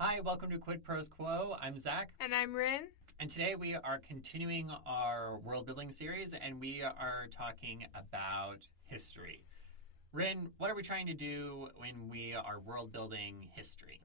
Hi, welcome to Quid Pros Quo. I'm Zac. And I'm Rin. And today we are continuing our world building series and we are talking about history. Rin, what are we trying to do when we are world building history?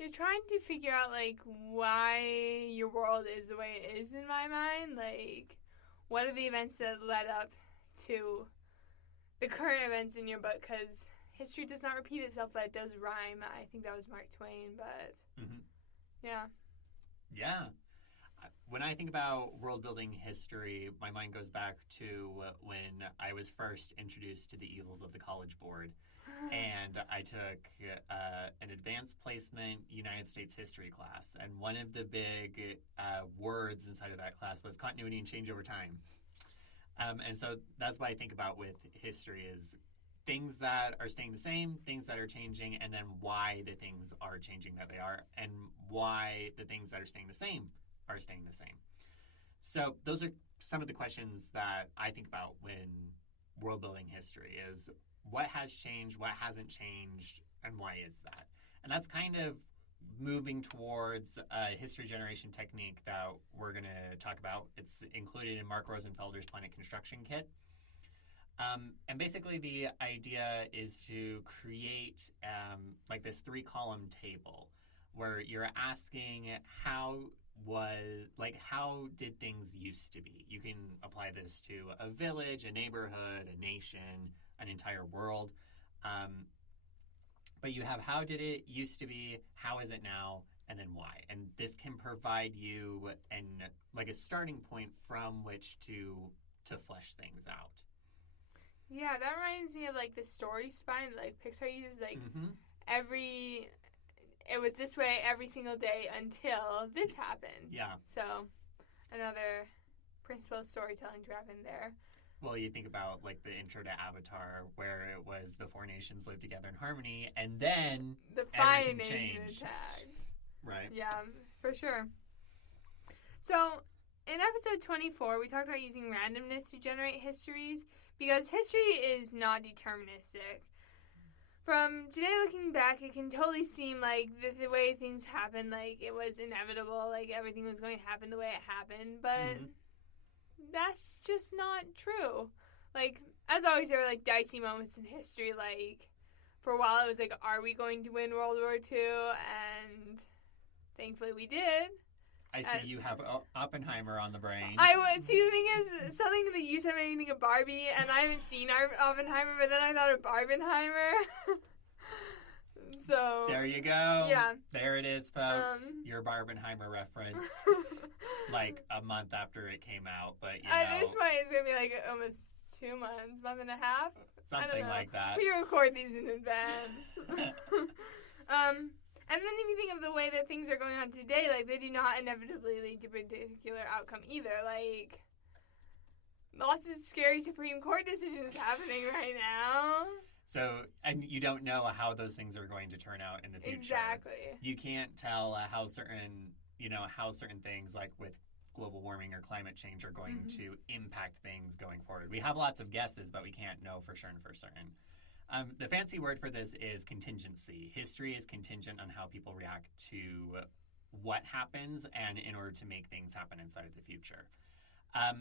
You're trying to figure out, why your world is the way it is in my mind. What are the events that led up to the current events in your book? Because history does not repeat itself, but it does rhyme. I think that was Mark Twain, but yeah. Yeah. When I think about world building history, my mind goes back to when I was first introduced to the evils of the College Board. And I took an advanced placement United States history class. And one of the big words inside of that class was continuity and change over time. And so that's what I think about with history is things that are staying the same, things that are changing, and then why the things are changing that they are, and why the things that are staying the same are staying the same. So those are some of the questions that I think about when world building history is what has changed, what hasn't changed, and why is that? And that's kind of moving towards a history generation technique that we're going to talk about. It's included in Mark Rosenfelder's Planet Construction Kit. And basically the idea is to create this 3-column table where you're asking how did things used to be? You can apply this to a village, a neighborhood, a nation, an entire world. But you have how did it used to be, how is it now, and then why. And this can provide you a starting point from which to flesh things out. Yeah, that reminds me of the story spine Pixar uses it was this way every single day until this happened. Yeah. So another principle of storytelling to wrap in there. Well, you think about the intro to Avatar where it was the 4 nations lived together in harmony and then the 5 nation changed. Attacked. Right. Yeah, for sure. So in episode 24, we talked about using randomness to generate histories because history is not deterministic. From today looking back, it can totally seem like the way things happened, it was inevitable, everything was going to happen the way it happened, but that's just not true. As always, there were, dicey moments in history, for a while it was are we going to win World War II? And thankfully we did. I see you have Oppenheimer on the brain. See, the thing is, something that you said made me think of Barbie, and I haven't seen Oppenheimer, but then I thought of Barbenheimer. So there you go. Yeah. There it is, folks. Your Barbenheimer reference. A month after it came out, but at this point, it's going to be almost 2 months, month and a half. Something like that. We record these in advance. And then if you think of the way that things are going on today, they do not inevitably lead to a particular outcome either. Lots of scary Supreme Court decisions happening right now. So, and you don't know how those things are going to turn out in the future. Exactly. You can't tell how certain things with global warming or climate change are going to impact things going forward. We have lots of guesses, but we can't know for sure and for certain. The fancy word for this is contingency. History is contingent on how people react to what happens and in order to make things happen inside of the future. I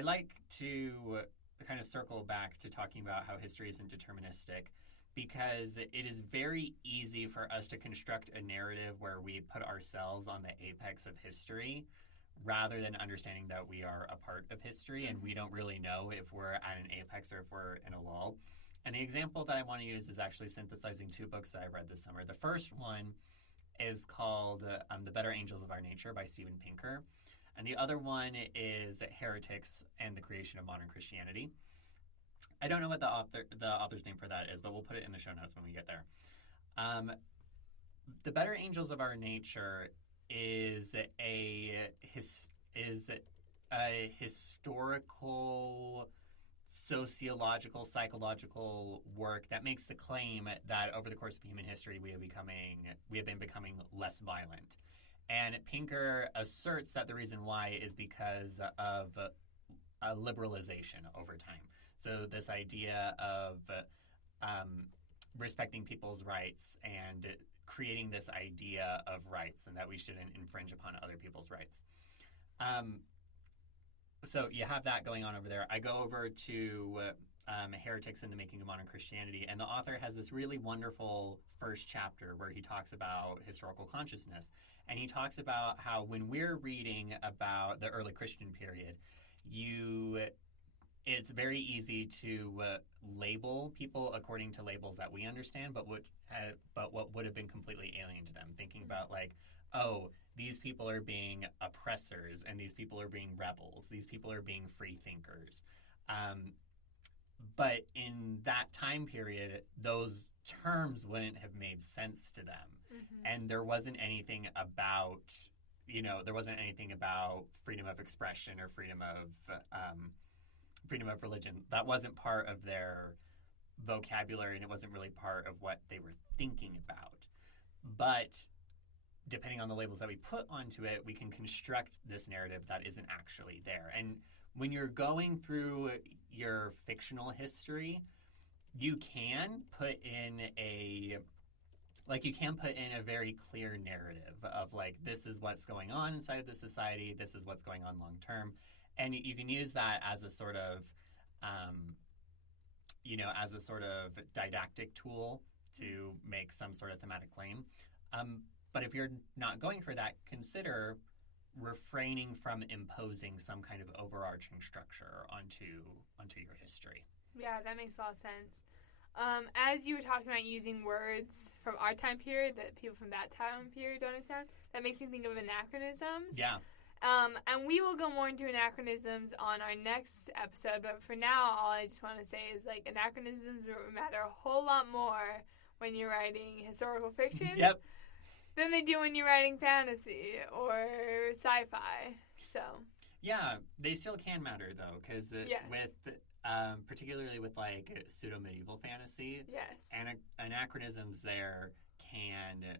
like to kind of circle back to talking about how history isn't deterministic because it is very easy for us to construct a narrative where we put ourselves on the apex of history rather than understanding that we are a part of history and we don't really know if we're at an apex or if we're in a lull. And the example that I want to use is actually synthesizing 2 books that I read this summer. The first one is called The Better Angels of Our Nature by Steven Pinker. And the other one is Heretics and the Creation of Modern Christianity. I don't know what the author's name for that is, but we'll put it in the show notes when we get there. The Better Angels of Our Nature is a historical, sociological, psychological work that makes the claim that over the course of human history we have been becoming less violent. And Pinker asserts that the reason why is because of liberalization over time. So this idea of respecting people's rights and creating this idea of rights and that we shouldn't infringe upon other people's rights. So you have that going on over there. I go over to Heretics in the Making of Modern Christianity, and the author has this really wonderful first chapter where he talks about historical consciousness. And he talks about how when we're reading about the early Christian period, it's very easy to label people according to labels that we understand, but what would have been completely alien to them. Thinking about like, oh, these people are being oppressors, and these people are being rebels. These people are being free thinkers. But in that time period, those terms wouldn't have made sense to them. And there wasn't anything about, freedom of expression or freedom of religion. That wasn't part of their vocabulary, and it wasn't really part of what they were thinking about. But depending on the labels that we put onto it, we can construct this narrative that isn't actually there. And when you're going through your fictional history, you can put in a very clear narrative of like, this is what's going on inside of the society, this is what's going on long term. And you can use that as a sort of, didactic tool to make some sort of thematic claim. But if you're not going for that, consider refraining from imposing some kind of overarching structure onto your history. Yeah, that makes a lot of sense. As you were talking about using words from our time period that people from that time period don't understand, that makes me think of anachronisms. Yeah. And we will go more into anachronisms on our next episode, but for now, all I just want to say is, like, anachronisms matter a whole lot more when you're writing historical fiction Yep. than they do when you're writing fantasy or sci-fi. So. Yeah, they still can matter, though, because yes. particularly with, like, pseudo-medieval fantasy, yes. Anachronisms there can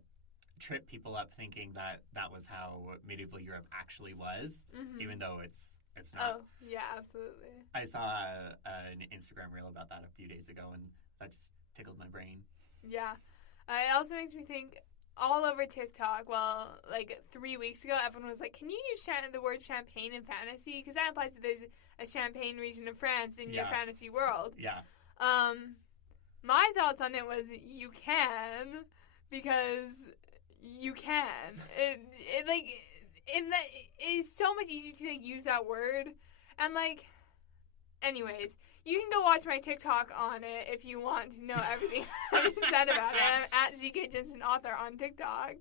trip people up thinking that was how medieval Europe actually was, even though it's not. Oh, yeah, absolutely. I saw an Instagram reel about that a few days ago, and that just tickled my brain. Yeah. It also makes me think all over TikTok, well, like 3 weeks ago, everyone was like, can you use the word champagne in fantasy? Because that implies that there's a Champagne region of France in your fantasy world. Yeah. My thoughts on it was you can, because you can. It's so much easier to like, use that word. And like, anyways, you can go watch my TikTok on it if you want to know everything I said about it. I'm at ZK Jensen Author on TikTok.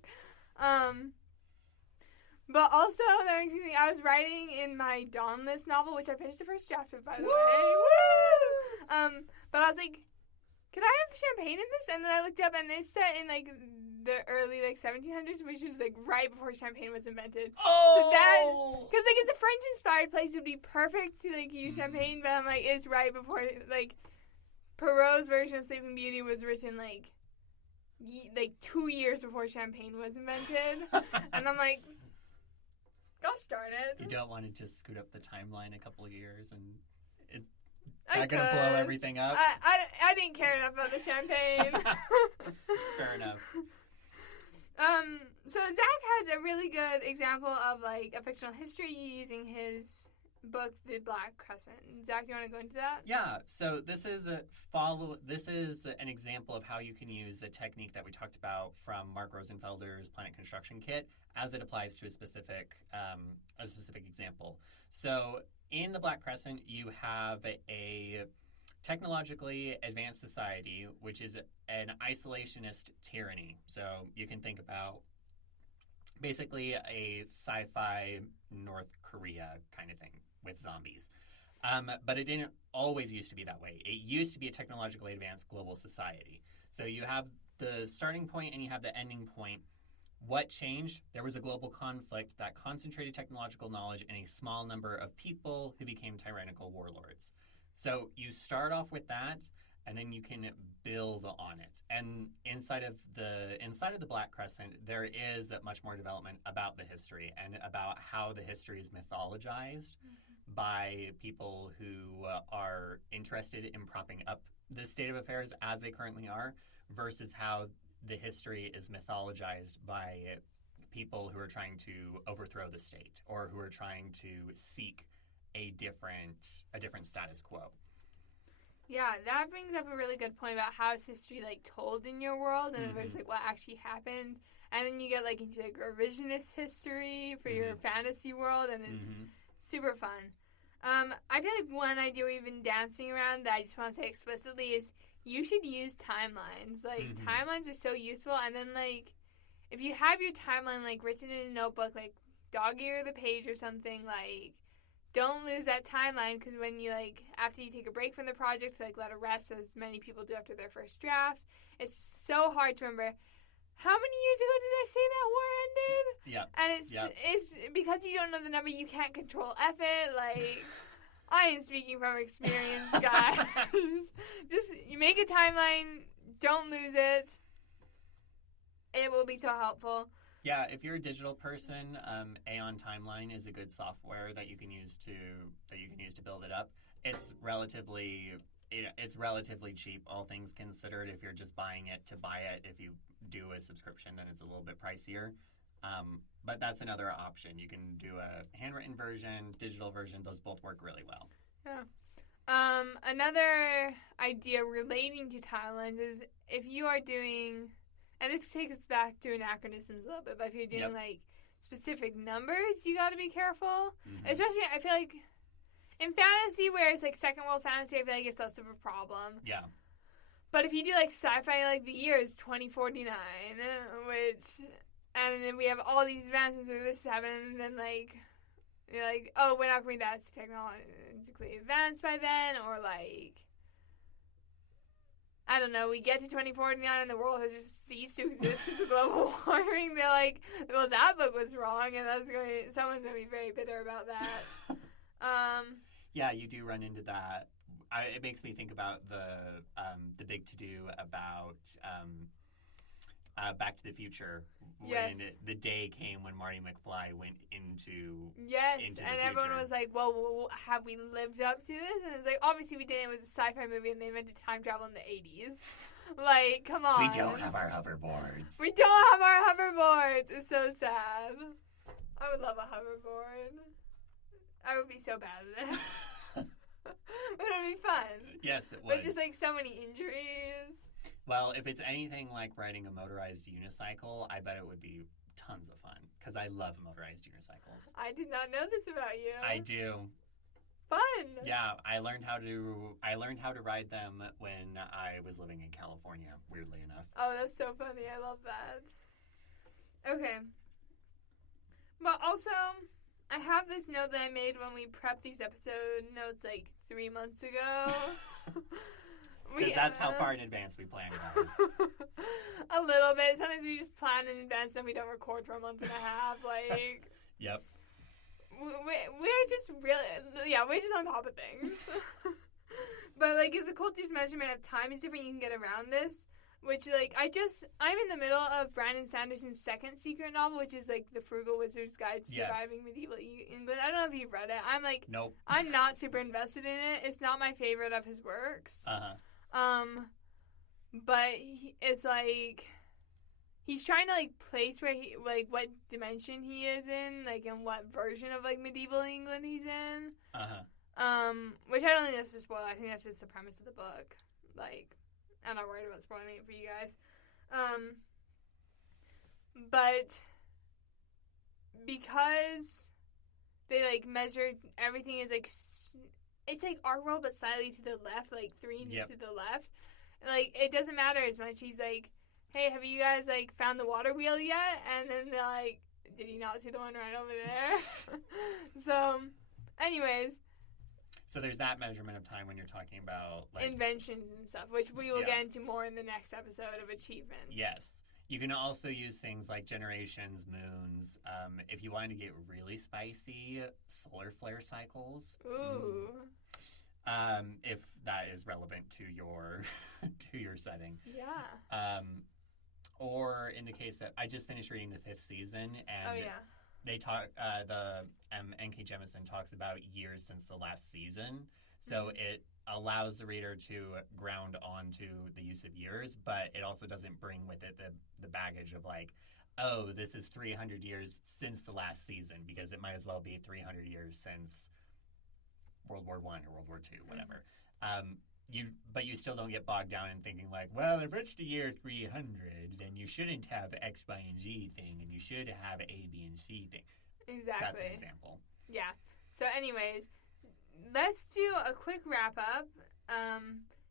But also, that makes me think, I was writing in my Dawnless novel, which I finished the first draft of, by the way. Woo! But I was like, could I have champagne in this? And then I looked up, and it's set in, like, the early, like, 1700s, which is, like, right before champagne was invented. Oh! So that, because, like, it's a French-inspired place, it would be perfect to, like, use champagne, but I'm like, it's right before, like, Perrault's version of Sleeping Beauty was written, like 2 years before champagne was invented. And I'm like, gosh darn it. You don't want to just scoot up the timeline a couple of years and it's not going to blow everything up? I didn't care enough about the champagne. Fair enough. So Zac has a really good example of, like, a fictional history using his book, The Black Crescent. Zac, do you want to go into that? Yeah. So this is an example of how you can use the technique that we talked about from Mark Rosenfelder's Planet Construction Kit as it applies to a specific example. So in the Black Crescent, you have a technologically advanced society, which is an isolationist tyranny. So you can think about basically a sci-fi North Korea kind of thing with zombies. But it didn't always used to be that way. It used to be a technologically advanced global society. So you have the starting point and you have the ending point. What changed? There was a global conflict that concentrated technological knowledge in a small number of people who became tyrannical warlords. So you start off with that, and then you can build on it. And inside of the Black Crescent, there is much more development about the history and about how the history is mythologized by people who are interested in propping up the state of affairs as they currently are, versus how the history is mythologized by people who are trying to overthrow the state or who are trying to seek a different status quo. Yeah, that brings up a really good point about how is history like told in your world and there's like what actually happened. And then you get like into like revisionist history for your fantasy world, and it's super fun. I feel like one idea we've been dancing around that I just want to say explicitly is you should use timelines. Like timelines are so useful, and then like if you have your timeline like written in a notebook, like dog ear the page or something, like don't lose that timeline, because when you like after you take a break from the project to like let it rest, as many people do after their first draft, it's so hard to remember. How many years ago did I say that war ended? Yeah. And it's because you don't know the number, you can't control F it. Like, I am speaking from experience, guys. Just you make a timeline, don't lose it. It will be so helpful. Yeah, if you're a digital person, Aeon Timeline is a good software that you can use to build it up. It's relatively cheap, all things considered. If you're just buying it to buy it, if you do a subscription, then it's a little bit pricier. But that's another option. You can do a handwritten version, digital version. Those both work really well. Yeah. Another idea relating to timelines is if you are doing, and this takes us back to anachronisms a little bit, but if you're doing like specific numbers, you got to be careful. Especially, I feel like in fantasy, where it's like second world fantasy, I feel like it's less of a problem. Yeah. But if you do like sci-fi, like the year is 2049, and then we have all these advancements, or this happened, and then like, you're like, oh, we're not going to be that technologically advanced by then, or like, I don't know, we get to 2049 and the world has just ceased to exist because of global warming. They're like, well, that book was wrong, and someone's going to be very bitter about that. Yeah, you do run into that. It makes me think about the big to-do about Back to the Future. When the day came when Marty McFly went into and everyone was like, well, have we lived up to this? And it's like, obviously we didn't. It was a sci-fi movie and they invented time travel in the 80s. Like, come on. We don't have our hoverboards. It's so sad. I would love a hoverboard. I would be so bad at it. But it would be fun. Yes, it would. But just like so many injuries. Well, if it's anything like riding a motorized unicycle, I bet it would be tons of fun, because I love motorized unicycles. I did not know this about you. I do. Fun. Yeah, I learned how to ride them when I was living in California, weirdly enough. Oh, that's so funny. I love that. Okay. But also, I have this note that I made when we prepped these episode notes like 3 months ago. Because that's how far in advance we plan, guys. A little bit. Sometimes we just plan in advance, then we don't record for a month and a half. Like, yep. We're just really, we're just on top of things. But like, if the culture's measurement of time is different, you can get around this. Which, like, I'm in the middle of Brandon Sanderson's second secret novel, which is, like, The Frugal Wizard's Guide to Surviving Medieval England. I don't know if you've read it. I'm, like, nope. I'm not super invested in it. It's not my favorite of his works. But it's, like, he's trying to, like, place where he, like, what dimension he is in, like, and what version of, like, medieval England he's in. Which I don't think that's a spoiler. I think that's just the premise of the book. Like, I'm not worried about spoiling it for you guys. But because they, like, measured everything is, like, it's like our world, but slightly to the left, like 3 inches to the left. Like, it doesn't matter as much. He's like, hey, have you guys, like, found the water wheel yet? And then they're like, did you not see the one right over there? So, anyways. So there's that measurement of time when you're talking about, like, inventions and stuff, which we will get into more in the next episode of achievements. Yes. You can also use things like generations, moons. If you wanted to get really spicy, solar flare cycles. Ooh. If that is relevant to your to your setting. Yeah. Or in the case that I just finished reading the 5th season, and they talk. The N.K. Jemisin talks about years since the last season. So it allows the reader to ground onto the use of years, but it also doesn't bring with it the baggage of like, oh, this is 300 years since the last season, because it might as well be 300 years since World War I or World War II, whatever. But you still don't get bogged down in thinking like, well, if it's the year 300, then you shouldn't have X, Y, and Z thing, and you should have A, B, and C thing. Exactly. That's an example. Yeah. So anyways, let's do a quick wrap-up.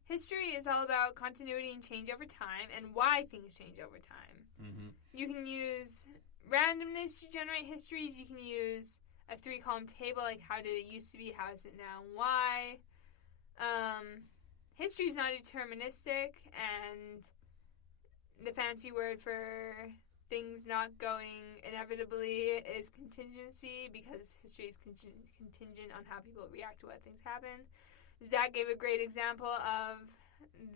History is all about continuity and change over time, and why things change over time. Mm-hmm. You can use randomness to generate histories. You can use a 3-column table, like how did it used to be, how is it now, and why. History is not deterministic, and the fancy word for things not going inevitably is contingency, because history is contingent on how people react to what things happen. Zac gave a great example of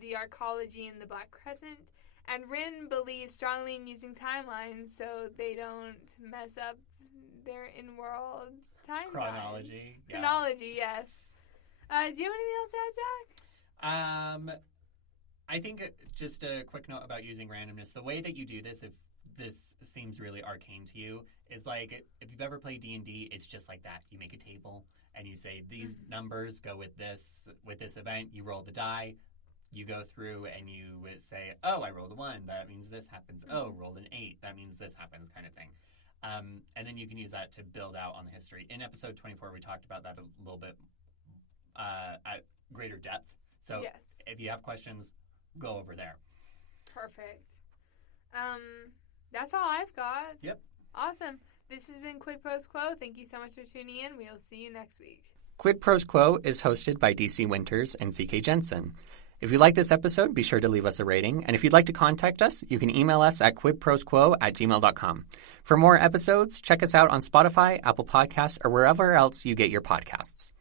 the arcology in the Black Crescent, and Rin believes strongly in using timelines so they don't mess up their in-world timelines. Chronology. Yeah. Chronology, yes. Do you have anything else to add, Zac? I think just a quick note about using randomness. The way that you do this, if this seems really arcane to you, is like if you've ever played D&D, it's just like that. You make a table and you say these numbers go with this event. You roll the die. You go through and you would say, oh, I rolled a 1. That means this happens. Oh, rolled an 8. That means this happens, kind of thing. And then you can use that to build out on the history. In episode 24, we talked about that a little bit at greater depth. So yes. If you have questions, go over there. Perfect. That's all I've got. Yep. Awesome. This has been Quid Pros Quo. Thank you so much for tuning in. We'll see you next week. Quid Pros Quo is hosted by DC Winters and CK Jensen. If you like this episode, be sure to leave us a rating. And if you'd like to contact us, you can email us at quidprosquo@gmail.com. For more episodes, check us out on Spotify, Apple Podcasts, or wherever else you get your podcasts.